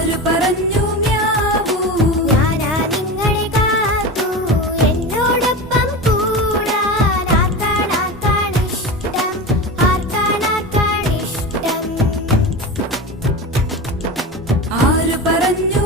ആര് പറഞ്ഞു മ്യാവൂ? ഞാനാ നിങ്ങളെ കാത്തു എന്നോടൊപ്പം കൂടാൻ. ആർക്കാണിഷ്ടം, ആർക്കാണിഷ്ടം? ആര് പറഞ്ഞു